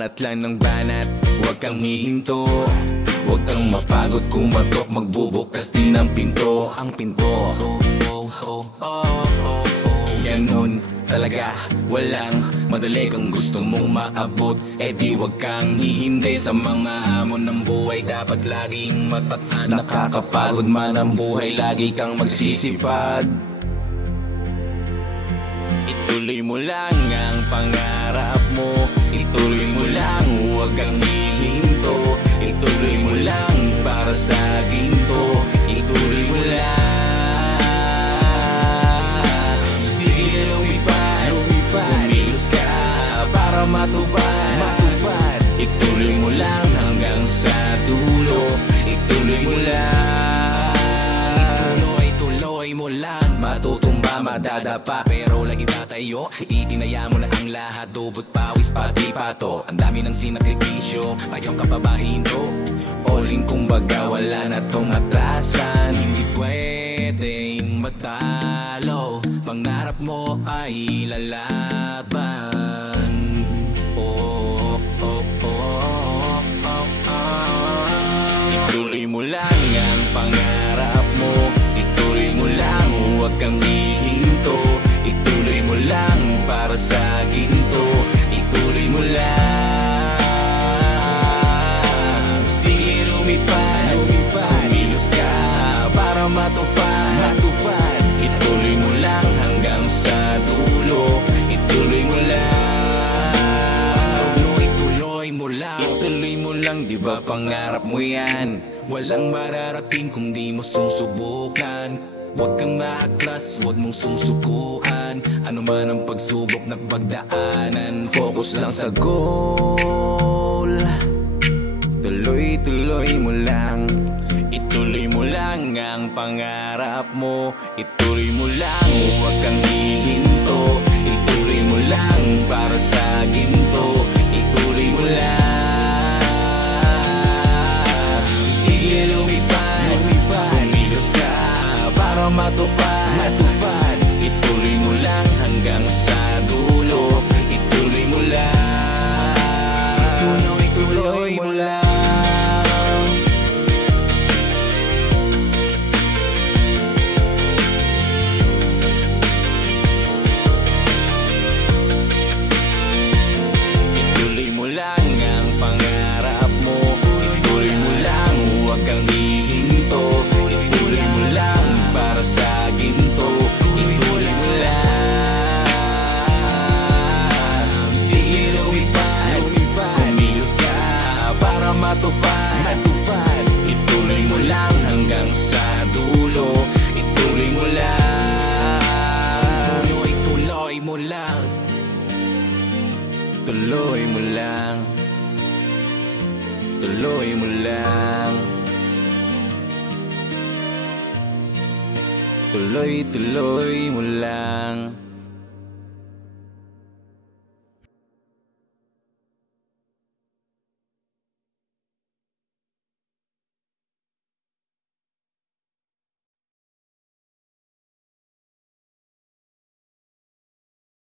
banat lang ng banat, huwag kang hihinto. Huwag kang mapagod kumatok, magbubukas din ang pinto. Ang pinto, ganun talaga, walang madali. Kung gusto mong maabot, eh di huwag kang hihintay sa mga hamon ng buhay. Dapat laging matatag, nakakapagod man ang buhay, lagi kang magsisipag. Ituloy mo lang ang pangarap mo, ituloy mo lang, huwag kang hihinto. Ituloy mo lang para sa ginto, ituloy mo lang. Sige, lumipad, umilos ka para matupad. Ituloy mo lang hanggang sa dulo, ituloy mo lang. Ituloy mo lang. Matutumba, madadapa, pero lagi tatayo. Itinaya mo na ang lahat, dubot, pawis, pati pato. Ang dami ng sinakripisyo, kayong kapabahinto. Oling kumbaga, wala na tong atrasan. Hindi pwedeng matalo, pangarap mo ay lalaban. Ituloy mo lang ang pangarap mo, ituloy mo lang, huwag kang hihinto. Ituloy mo lang para sa ginto, ituloy mo lang. Sige, lumipad, umilos ka para matupad. Ituloy mo lang hanggang sa dulo, ituloy mo lang. Ituloy mo lang, ituloy mo lang, di ba pangarap mo yan? Walang mararating kung di mo susubukan. Huwag kang maatras, huwag mong susukuan. Ano man ang pagsubok na pagdaanan, focus lang sa goal. Tuloy mo lang, ituloy mo lang ang pangarap mo. Ituloy mo lang, huwag kang hihinto. Ituloy mo lang para sa ginto, ituloy mo lang. Sige, lumipad, umilos ka para matupad. Ituloy mo lang hanggang sa dulo, ituloy mo lang. Ituloy mo lang. Ituloy mo lang ang pangarap mo, ituloy mo lang, huwag kang hihinto. Ituloy mo lang para sa ginto, ituloy mo lang. Sige, lumipad, kumilos ka para matupad. Ituloy mo lang hanggang sa dulo, ituloy mo lang. Ituloy mo lang, tuloy mo lang, tuloy mo lang. Tuloy mo lang.